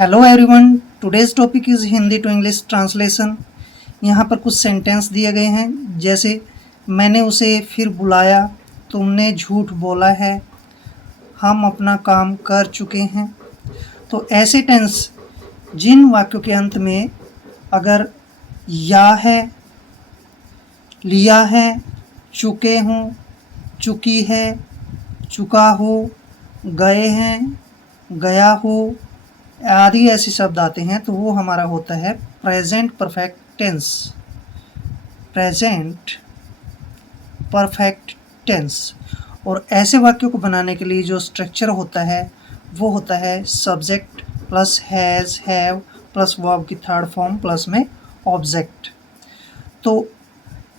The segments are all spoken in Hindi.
Hello everyone, today's topic is Hindi to English translation. यहाँ पर कुछ सेंटेंस दिए गए हैं, जैसे मैंने उसे फिर बुलाया, तुमने झूठ बोला है, हम अपना काम कर चुके हैं। तो ऐसे टेंस जिन वाक्यों के अंत में अगर या है, लिया है, चुके हूँ, चुकी है, चुका हो, गए हैं, गया हो आदि ऐसे शब्द आते हैं, तो वो हमारा होता है present perfect tense. Present perfect tense. और ऐसे वाक्यों को बनाने के लिए जो स्ट्रक्चर होता है वो होता है subject plus has, have plus verb की थर्ड फॉर्म प्लस में ऑब्जेक्ट। तो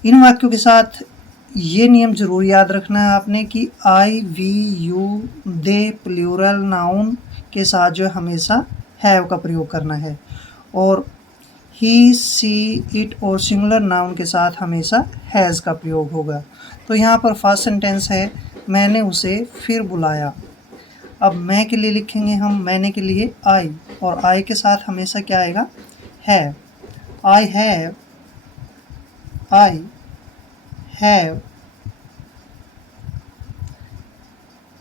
इन वाक्यों के साथ ये नियम जरूर याद रखना है आपने कि I, we, you, they plural noun के साथ जो हमेशा हैव का प्रयोग करना है, और ही, सी, इट और सिंगुलर नाउन के साथ हमेशा हैज़ का प्रयोग होगा। तो यहाँ पर फर्स्ट सेंटेंस है मैंने उसे फिर बुलाया। अब मैं के लिए लिखेंगे हम, मैंने के लिए आई, और आई के साथ हमेशा क्या आएगा, है। आई हैव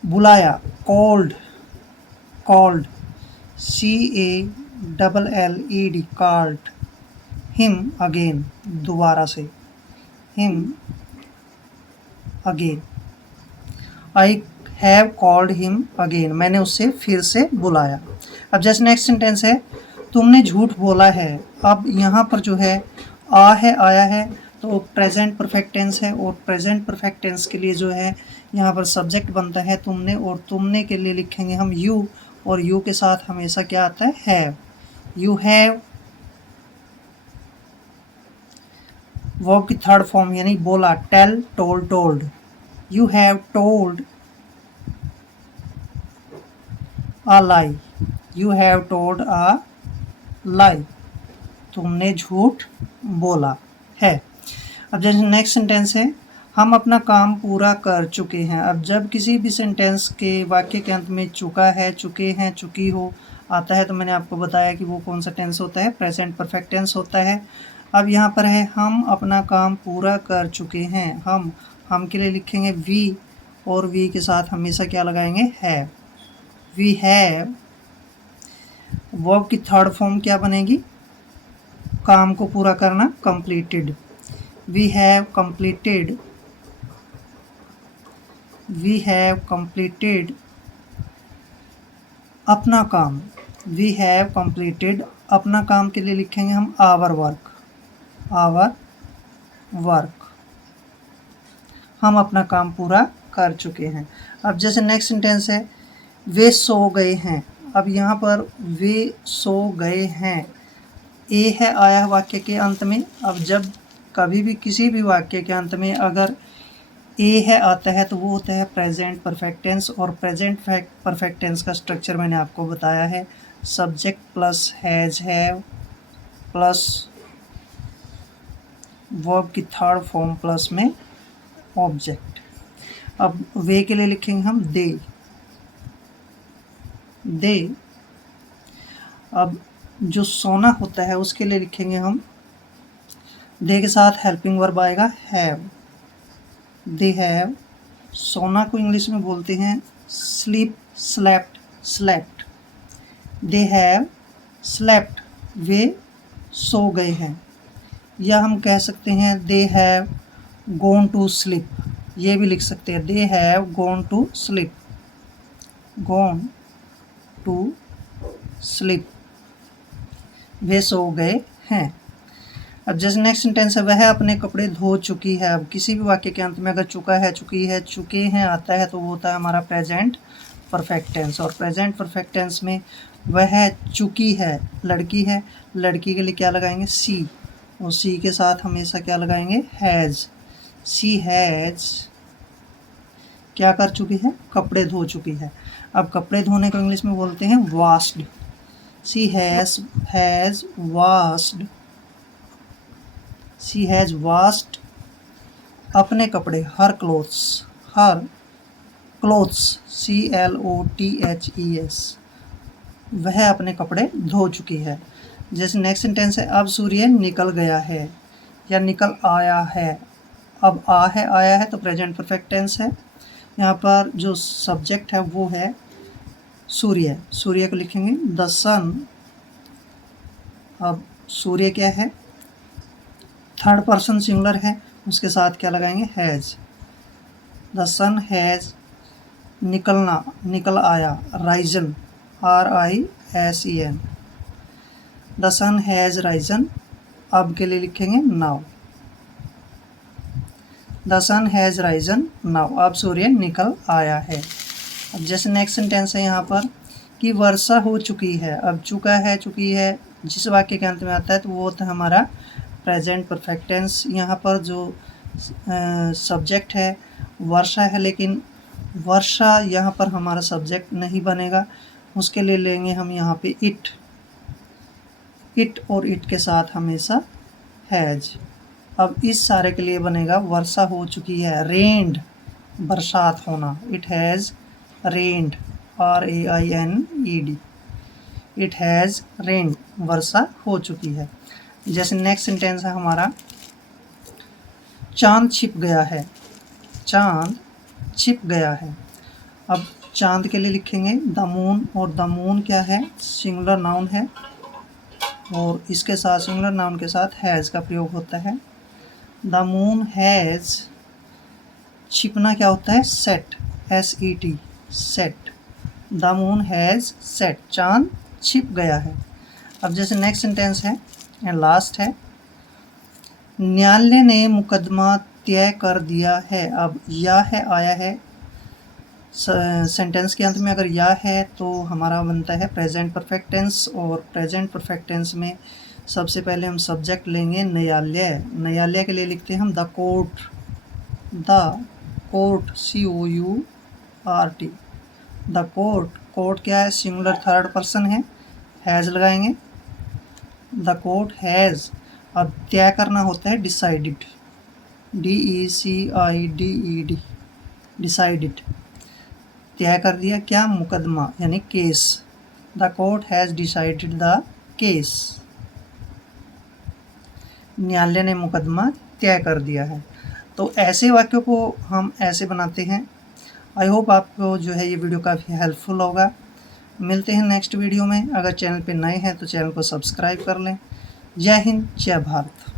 बुलाया, called CALLED called, him again दोबारा से, him again. I have called him again, मैंने उससे फिर से बुलाया। अब जैसे नेक्स्ट सेंटेंस है तुमने झूठ बोला है। अब यहाँ पर जो है आ है, आया है, तो प्रेजेंट परफेक्ट टेंस है, और प्रेजेंट परफेक्ट टेंस के लिए जो है यहाँ पर सब्जेक्ट बनता है तुमने, और तुमने के लिए लिखेंगे हम यू, और यू के साथ हमेशा क्या आता है, हैव। यू हैव वर्ब की थर्ड फॉर्म यानी बोला, tell, told. You have told a lie, you have told a lie, तुमने झूठ बोला है। अब जैसे नेक्स्ट सेंटेंस है हम अपना काम पूरा कर चुके हैं। अब जब किसी भी सेंटेंस के वाक्य के अंत में चुका है, चुके हैं, चुकी हो आता है, तो मैंने आपको बताया कि वो कौन सा टेंस होता है, प्रेजेंट परफेक्ट टेंस होता है। अब यहाँ पर है हम अपना काम पूरा कर चुके हैं। हम के लिए लिखेंगे वी, और वी के साथ हमेशा क्या लगाएंगे, हैव। वी हैव वर्ब की थर्ड फॉर्म क्या बनेगी, काम को पूरा करना, कंप्लीटेड। वी हैव कंप्लीटेड अपना काम। वी हैव कंप्लीटेड अपना काम के लिए लिखेंगे हम आवर वर्क। हम अपना काम पूरा कर चुके हैं। अब जैसे नेक्स्ट सेंटेंस है वे सो गए हैं। अब यहाँ पर वे सो गए हैं, ए है आया वाक्य के अंत में। अब जब कभी भी किसी भी वाक्य के अंत में अगर ए है आता है तो वो होता है प्रेजेंट परफेक्ट टेंस, और प्रेजेंट परफेक्ट टेंस का स्ट्रक्चर मैंने आपको बताया है, subject plus has, have plus verb की थर्ड फॉर्म प्लस में ऑब्जेक्ट। अब वे के लिए लिखेंगे हम दे। अब जो सोना होता है उसके लिए लिखेंगे हम दे के साथ हेल्पिंग वर्ब आएगा, हैव। दे हैव, सोना को इंग्लिश में बोलते हैं sleep, slept. They have slept, वे सो गए हैं। या हम कह सकते हैं they have gone to sleep, ये भी लिख सकते हैं, they have gone to sleep, वे सो गए हैं। अब जैसे नेक्स्ट सेंटेंस है वह अपने कपड़े धो चुकी है। अब किसी भी वाक्य के अंत में अगर चुका है, चुकी है, चुके हैं आता है तो वो होता है हमारा प्रेजेंट परफेक्ट टेंस। और प्रेजेंट परफेक्ट टेंस में वह चुकी है, लड़की है, लड़की के लिए क्या लगाएंगे, सी, और सी के साथ हमेशा क्या लगाएंगे, हैज़। सी हैज़ क्या कर चुकी है, कपड़े धो चुकी है। अब कपड़े धोने को इंग्लिश में बोलते हैं वॉश्ड। सी हैज़ वॉश्ड अपने कपड़े, हर क्लोथ्स CLOTHES वह अपने कपड़े धो चुकी है। जैसे नेक्स्ट सेंटेंस है अब सूर्य निकल गया है या निकल आया है। अब आया है तो प्रेजेंट परफेक्ट टेंस है। यहाँ पर जो सब्जेक्ट है वो है सूर्य। सूर्य को लिखेंगे द सन। अब सूर्य क्या है, थर्ड पर्सन सिंगुलर है, उसके साथ क्या लगाएंगे, हैज़। द सन हैज़ निकलना, निकल आया, risen, RISEN। The sun has risen. अब के लिए लिखेंगे now. The sun has risen now. अब सूर्य निकल आया है। अब जैसे नेक्स्ट सेंटेंस है यहाँ पर कि वर्षा हो चुकी है। अब चुका है, चुकी है जिस वाक्य के अंत में आता है तो वो होता है हमारा प्रेजेंट परफेक्ट टेंस। यहाँ पर जो सब्जेक्ट है वर्षा है, लेकिन वर्षा यहाँ पर हमारा सब्जेक्ट नहीं बनेगा, उसके लिए लेंगे हम यहाँ पे इट। इट और इट के साथ हमेशा हैज। अब इस सारे के लिए बनेगा वर्षा हो चुकी है, रेन्ड, बरसात होना। It has rained, RAINED। It has rained, वर्षा हो चुकी है। जैसे नेक्स्ट सेंटेंस है हमारा चांद छिप गया है। चांद छिप गया है। अब चांद के लिए लिखेंगे द मून, और द मून क्या है, सिंगुलर नाउन है और इसके साथ सिंगुलर नाउन के साथ हैज़ का प्रयोग होता है। द मून हैज़, छिपना क्या होता है, set, SET, set. The moon has set, चांद छिप गया है। अब जैसे नेक्स्ट सेंटेंस है एंड लास्ट है न्यायालय ने मुकदमा तय कर दिया है। अब या है, आया है, सेंटेंस के अंत में अगर या है तो हमारा बनता है प्रेजेंट परफेक्ट टेंस, और प्रेजेंट परफेक्ट टेंस में सबसे पहले हम सब्जेक्ट लेंगे न्यायालय। न्यायालय के लिए लिखते हैं हम the court. The court, COURT, the court. Court क्या है, सिंगुलर थर्ड पर्सन है, हैज़ लगाएंगे। The court has. अब तय करना होता है डिसाइडेड, DECIDED, डिसाइडेड, तय कर दिया क्या, मुकदमा यानी case. The court has decided the case, न्यायालय ने मुकदमा तय कर दिया है। तो ऐसे वाक्यों को हम ऐसे बनाते हैं। आई होप आपको जो है ये वीडियो काफ़ी हेल्पफुल होगा। मिलते हैं नेक्स्ट वीडियो में। अगर चैनल पे नए हैं तो चैनल को सब्सक्राइब कर लें। जय हिंद, जय भारत।